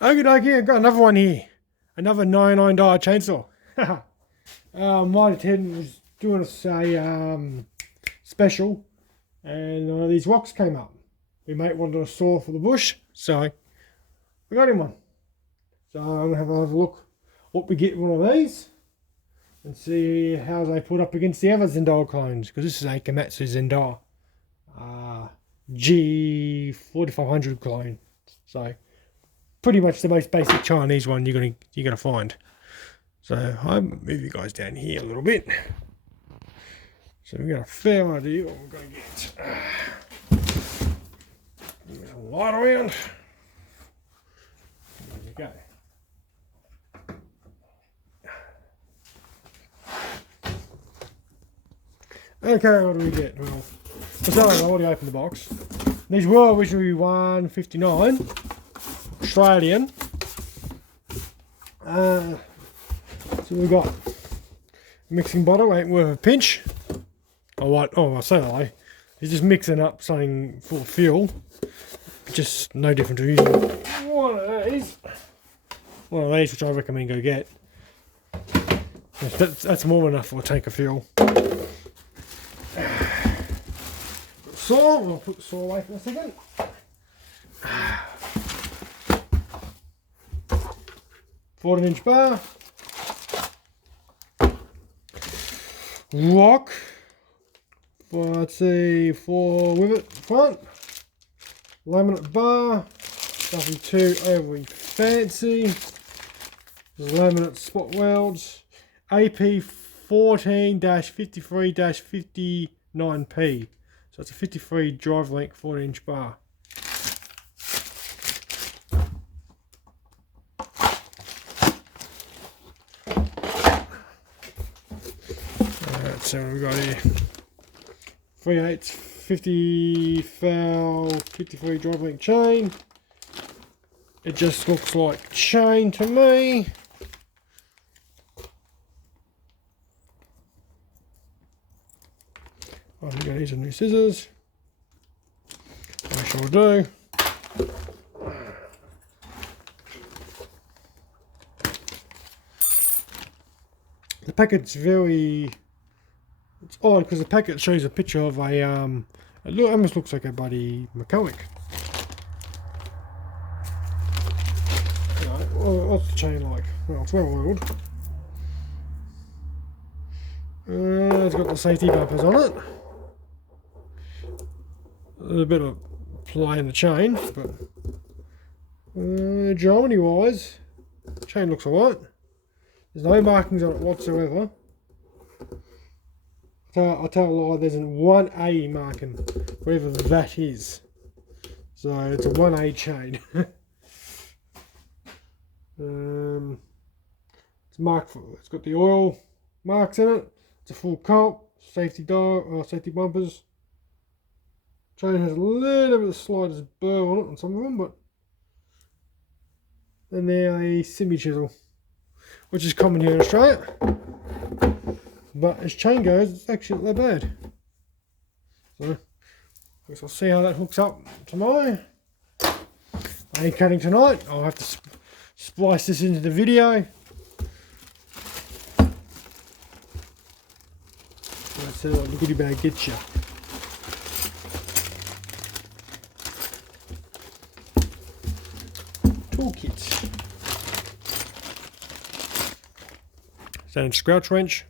Okie dokie, I've got another one here. Another $99 chainsaw. My attendant was doing us a special, and these rocks came up. My mate wanted a saw for the bush, so we got him one. So I'm going to have a look what we get one of these and see how they put up against the other Zendar clones, because this is a Komatsu Zendar G4500 clone. So pretty much the most basic Chinese one you're gonna find. So I'll move you guys down here a little bit. So we've got a fair idea what we're going to get. A light around. There we go. Okay, what do we get? Well, I've already opened the box. These were originally $159 Australian. So we've got a mixing bottle, ain't worth a pinch. Oh, what? Oh, I say that. He's just mixing up something for fuel. Just no different to using one of these. One of these, which I recommend go get. That's more than enough for a tank of fuel. Saw, we'll put the saw away for a second. Fourteen-inch bar. ROK. Let's see, 4 rivet front. Laminate bar. Nothing too overly fancy. Laminate spot welds. AP 14-53-59P. So it's a 53 drive length 14-inch bar. Alright, so we've got here 3/8 50 foul 53 drive length chain. It just looks like chain to me. I'm going to need some new scissors. I sure do. The packet's it's odd because the packet shows a picture of a it almost looks like a bloody mechanic. What's the chain like? Well, it's well oiled. It's got the safety bumpers on it. A little bit of play in the chain, but geometry wise, the chain looks alright. There's no markings on it whatsoever. I'll tell a lie, there's a 1A marking, whatever that is. So it's a 1A chain. It's marked for, it's got the oil marks in it. It's a full comp, safety bumpers. Chain has a little bit of slider's burr on it on some of them, but then they're a semi chisel, which is common here in Australia. But as chain goes, it's actually not that bad. So I guess I'll see how that hooks up tomorrow. I ain't cutting tonight. I'll have to splice this into the video. That's what the goodie bag gets you. Toolkit. Standard scrouch wrench.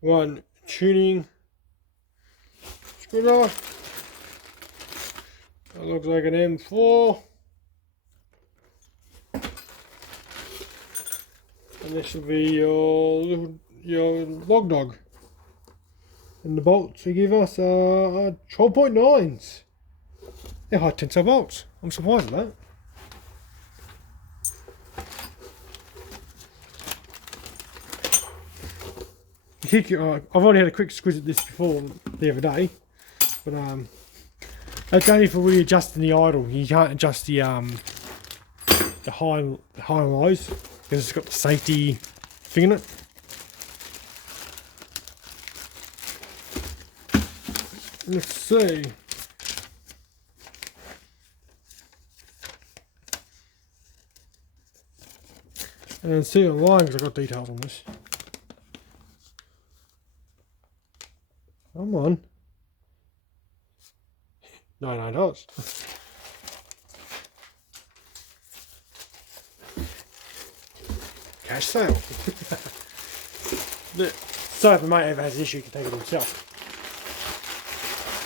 One tuning screwdriver. That looks like an M4. And this will be your log dog. And the bolts they give us are 12.9s. They're high tensile bolts. I'm surprised at that. I've already had a quick squiz at this before the other day, but that's only for readjusting the idle. You can't adjust the high and lows because it's got the safety thing in it. Let's see. And then see online because I've got details on this. Come on. $99. Cash sale. So if the mate ever has an issue, he can take it himself.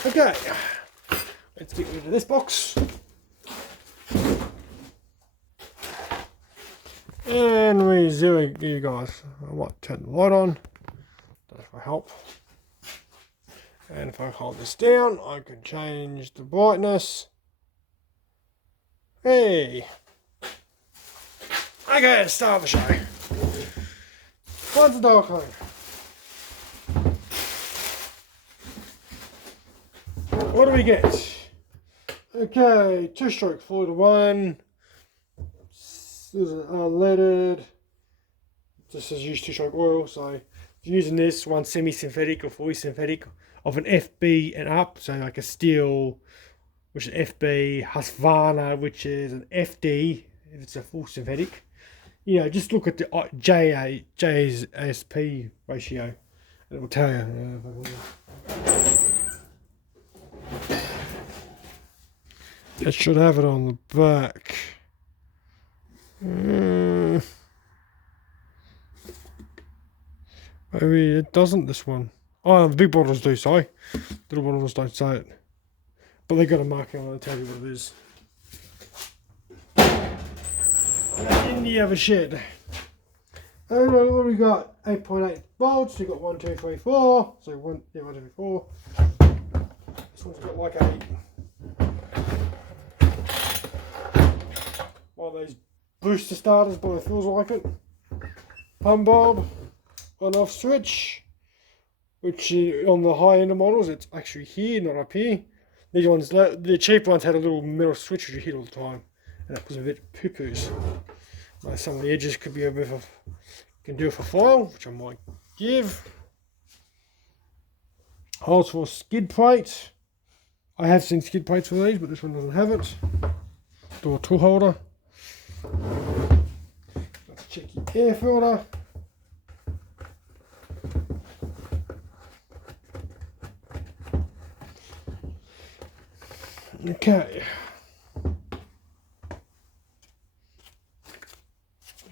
Okay, let's get rid of this box. And we zoom you guys. I might turn the light on. That will help. And if I hold this down, I can change the brightness. Hey! Okay, let's start the show. What's the door code? What do we get? Okay, 2-stroke 4-to-1. This is unleaded. This is used 2-stroke oil, so if you're using this, one semi-synthetic or fully synthetic of an FB and up, so like a steel, which is FB, Husqvarna, which is an FD, if it's a full synthetic. You know, just look at the JASP ratio, and it will tell you. It should have it on the back. Maybe it doesn't, this one. Oh, the big bottles do, sorry. Little bottles don't say it. But they got a marking on it to tell you what it is. In the other shed. And what we got? 8.8 volts. We got 1, 2, 3, 4. So 1, 2, 3, 4. This one's got like a one of those booster starters, but it feels like it. Pump bulb, on-off switch, which on the high end of models, it's actually here, not up here. These ones, the cheap ones had a little metal switch which you hit all the time, and that was a bit poo-poos. Like some of the edges could be a bit of, can do it for file, which I might give. Holes for skid plate. I have seen skid plates for these, but this one doesn't have it. Door tool holder. Let's check your air filter. Okay.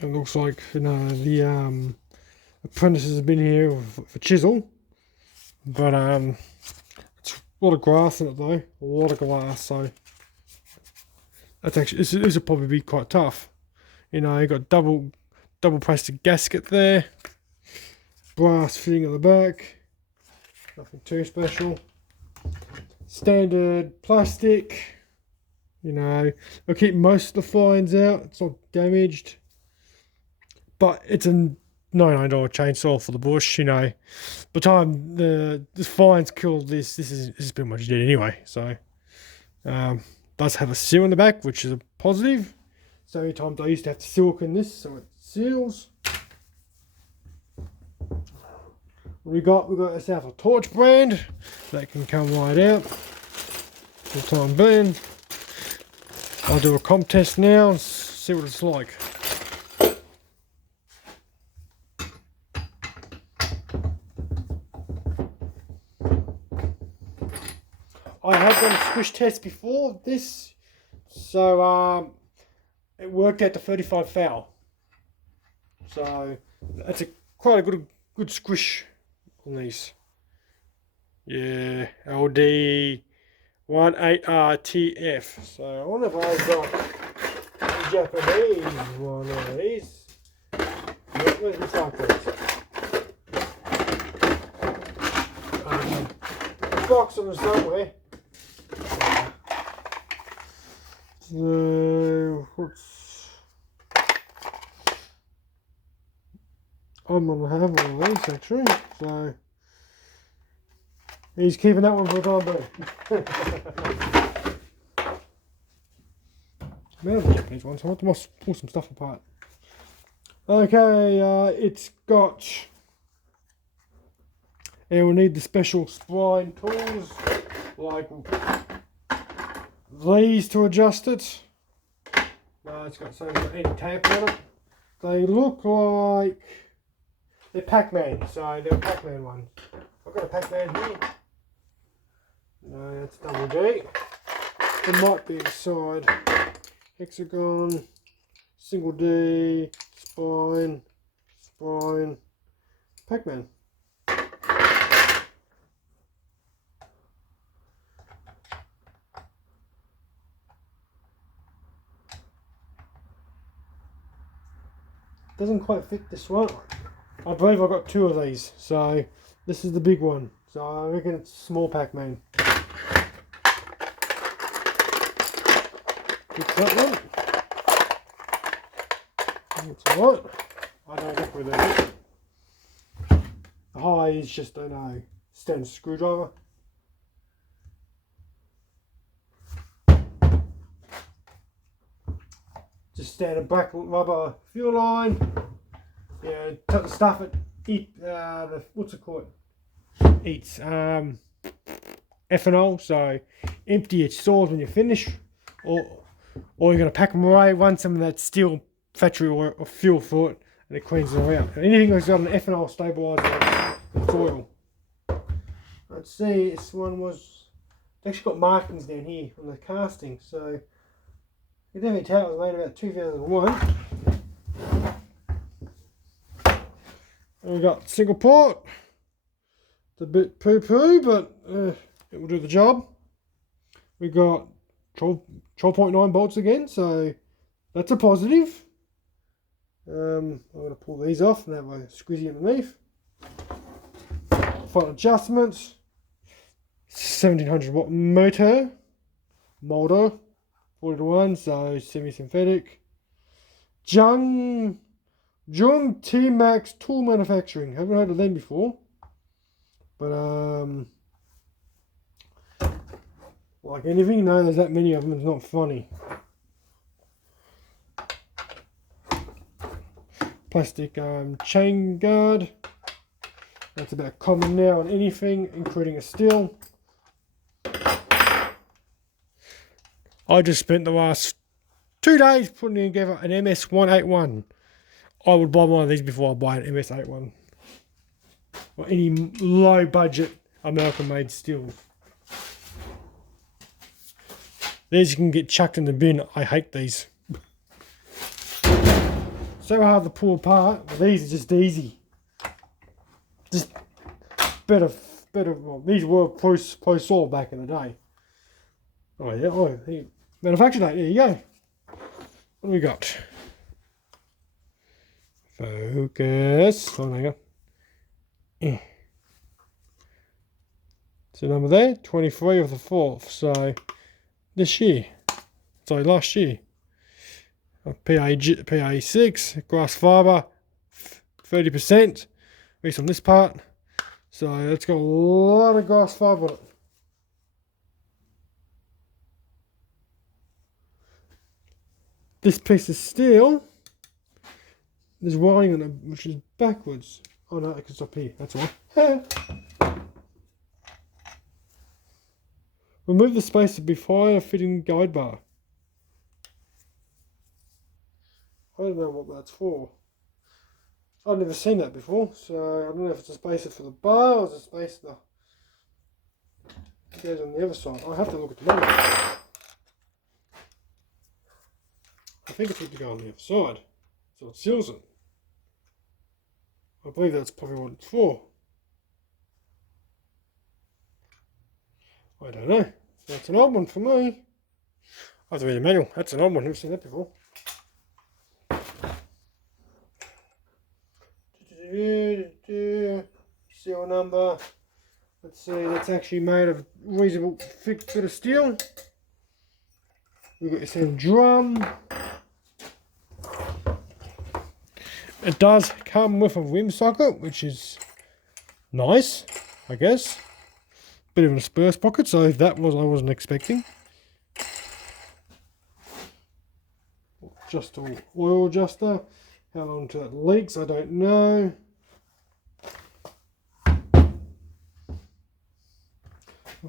It looks like, you know, the apprentices have been here for chisel, but it's a lot of grass in it though, a lot of glass, so that's actually, this will probably be quite tough. You know, you got double plastic gasket there, brass fitting at the back, nothing too special. Standard plastic, you know, they'll keep most of the fines out, it's not damaged, but it's a $99 chainsaw for the bush, you know. By the time the fines killed this is pretty much dead anyway, so does have a seal in the back, which is a positive. So many times I used to have to silicone this so it seals. We got ourselves a torch brand that can come right out for the time being. I'll do a comp test now and see what it's like. I have done a squish test before this, so it worked out to 35 thou. So that's quite a good squish on these. Yeah, LD 18RTF. So I wonder if I've got a Japanese one of these. Where's the cycles? Box on them somewhere. So what's, I'm gonna have one of these actually, so he's keeping that one for the time being. Man, the Japanese ones, I want to pull some stuff apart. Okay, it's got, and we'll need the special spline tools. like these to adjust it. No, it's got so much any tape on it. They look like they're Pac-Man, so they're Pac-Man ones. I've got a Pac-Man here. No, that's double D. It might be inside. Hexagon, single D, spine, spine, Pac-Man. Doesn't quite fit this one. I believe I got two of these, so this is the big one. So I reckon it's small Pac-Man. Fix that one. That's alright. I don't know where that is. The high is just a standard screwdriver. Just standard black rubber fuel line. Yeah, the stuff it what's it called? Eats ethanol, so empty its stores when you finish, or you're gonna pack them away, run some of that steel factory or fuel for it, and it cleans it all out. Anything that's got an ethanol stabilizer, it's oil. Let's see, this one was it's actually got markings down here on the casting, so you can definitely tell it was made about 2001. And we've got single port. It's a bit poo-poo, but it will do the job. We've got 12.9 bolts again, so that's a positive. I'm going to pull these off and have a squeezy underneath. Final adjustments. 1700 watt motor. Molder. 40 to 1, so semi-synthetic. Jung T-Max Tool Manufacturing. Haven't heard of them before. But like anything, no, there's that many of them, it's not funny. Plastic chain guard. That's about common now on anything, including a steel. I just spent the last 2 days putting together an MS181. I would buy one of these before I buy an MS81. Or any low budget American made steel. These you can get chucked in the bin. I hate these. So hard to pull apart. These are just easy. Just better. Well, these were pro-saw back in the day. Oh yeah. Oh, here. Manufacture date. There you go. What do we got? Focus. Oh, hang on. So number there, 23 of the 4th. So this year. Sorry, last year. PA6, grass fibre, 30%, at least on this part. So it's got a lot of grass fibre on it. This piece of steel, there's wiring on it which is backwards. Oh no, it can stop here, that's all. Remove the spacer before a fitting guide bar. I don't know what that's for. I've never seen that before, so I don't know if it's a spacer for the bar or it's a spacer that goes on the other side. I'll have to look at the manual. I think it's meant to go on the other side, so it seals it. I believe that's probably what it's for. I don't know. That's an odd one for me. I have to read the manual. That's an odd one. I've never seen that before. Seal number. Let's see. That's actually made of reasonable thick bit of steel. We've got this drum. It does come with a rim socket, which is nice, I guess. Bit of a spurs pocket, so that was I wasn't expecting. Just an oil adjuster. How long until it leaks, I don't know.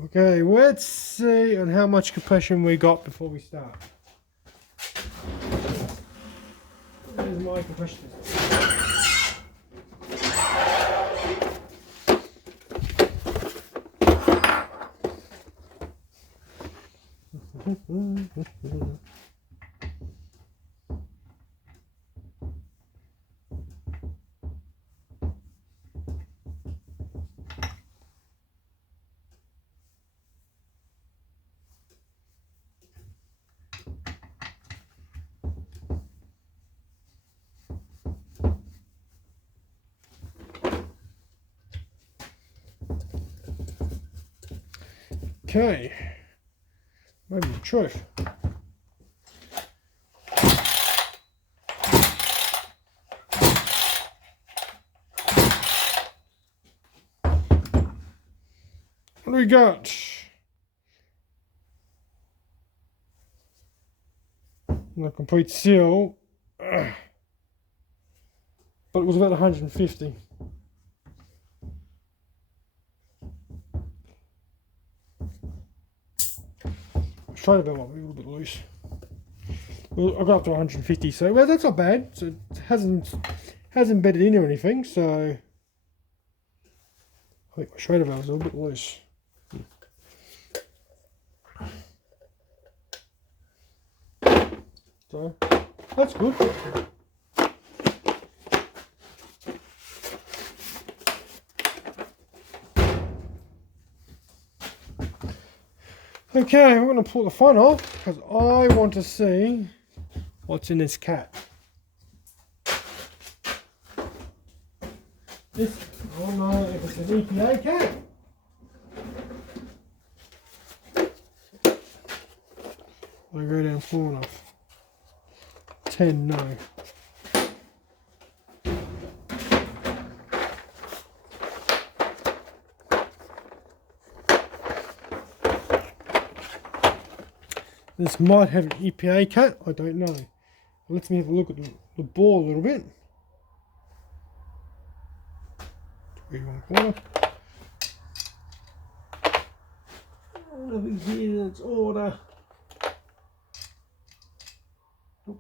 Okay, let's see on how much compression we got before we start. There's my compression. Okay, maybe the truth. What do we got? The complete seal, but it was about 150. Straight about might be a little bit loose. Well, I got up to 150, so well, that's not bad. So it hasn't bedded in or anything. So I think my Schrader valve's a little bit loose. So that's good. Okay, I'm going to pull the front off because I want to see what's in this cat. This, I don't know if it's an EPA cat. I go down far enough. 10, no. This might have an EPA cat, I don't know. Let me have a look at the bore a little bit. 3 1/4. Nothing here that's order. I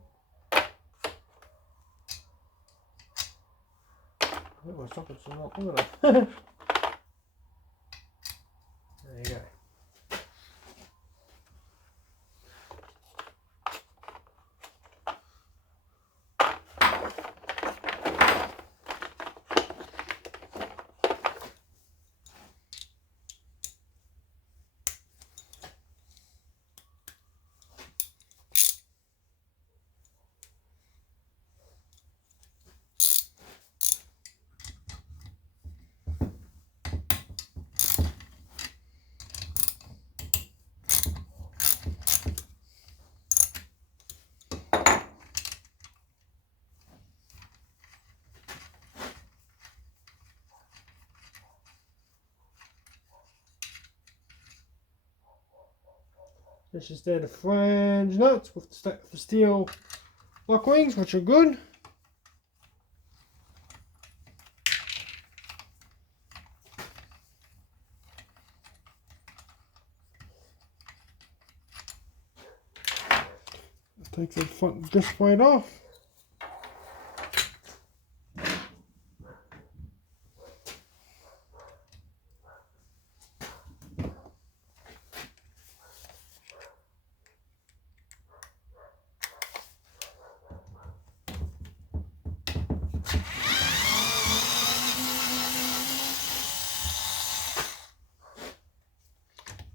think my sockets are not order. There you go. This is there the flange nuts with the steel lock wings, which are good. Take the front disc plate off.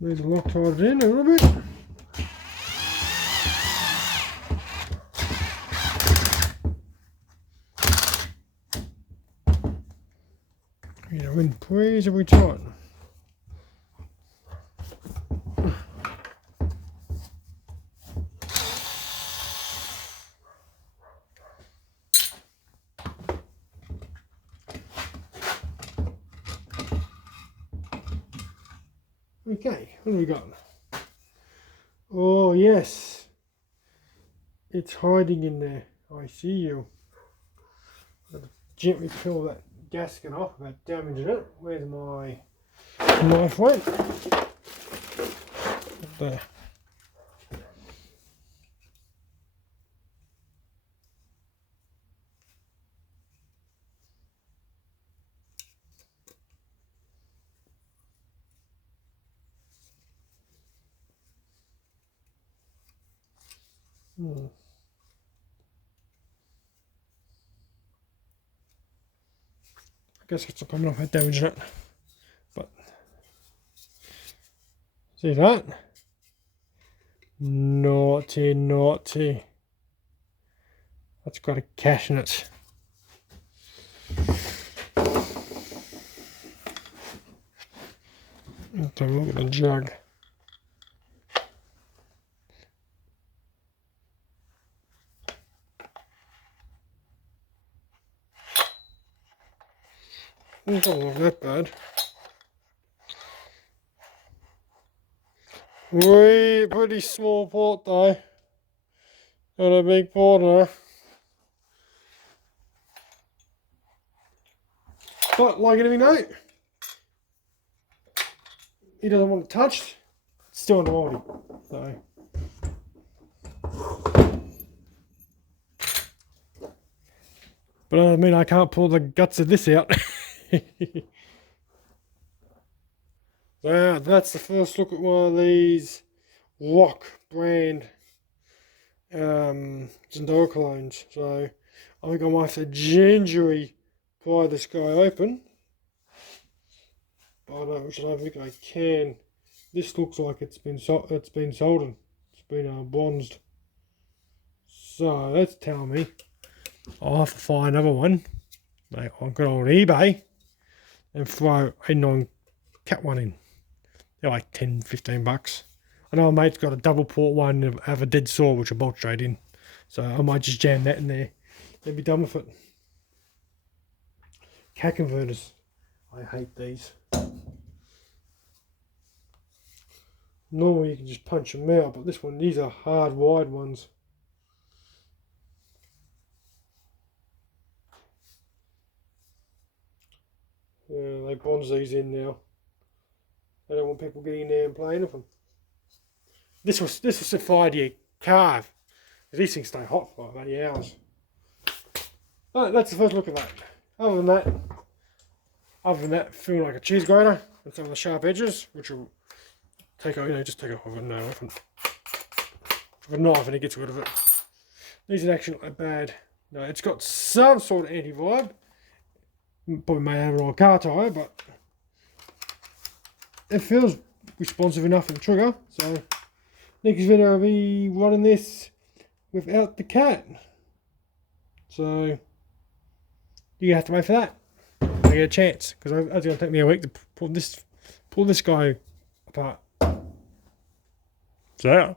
Need the Loctite in a little bit. You know, in please every time. Okay, what do we got? Oh yes, it's hiding in there. I see you. I've got to gently peel that gasket off without damaging it. Where's my knife went? there. I guess it's not coming off, damaging it. But see that? Naughty, naughty. That's got a cash in it. Let's have a look at the jug. It doesn't look that bad. Pretty small port though. Not a big port now. But like anything note, he doesn't want it touched. It's still in the mouldy. So but I mean I can't pull the guts of this out. So that's the first look at one of these ROK brand Zendora colognes. So I think I might have to gingerly pry this guy open, but which I don't think I can. This looks like it's been soldered. It's been bronzed. So that's telling me I'll have to find another one, like on good old eBay, and throw a non-cat one in. They're like 10-15 bucks. I know my mate's got a double port one and have a dead saw which will bolt straight in. So I might just jam that in there and be done with it. Cat converters. I hate these. Normally you can just punch them out, but this one, these are hard wide ones. Yeah, they bronze these in now. I don't want people getting in there and playing with them. This was a 5-year carve. These things stay hot for about 8 hours. But that's the first look at that. Other than that, feeling like a cheese grater and some of the sharp edges, which will take out, just take off with a knife and it gets rid of it. These are actually not that bad. No, it's got some sort of anti-vibe. Probably may have it on a car tyre, but it feels responsive enough for the trigger. So next video I'll be running this without the cat. So you have to wait for that. I get a chance, because it's going to take me a week to pull this guy apart. So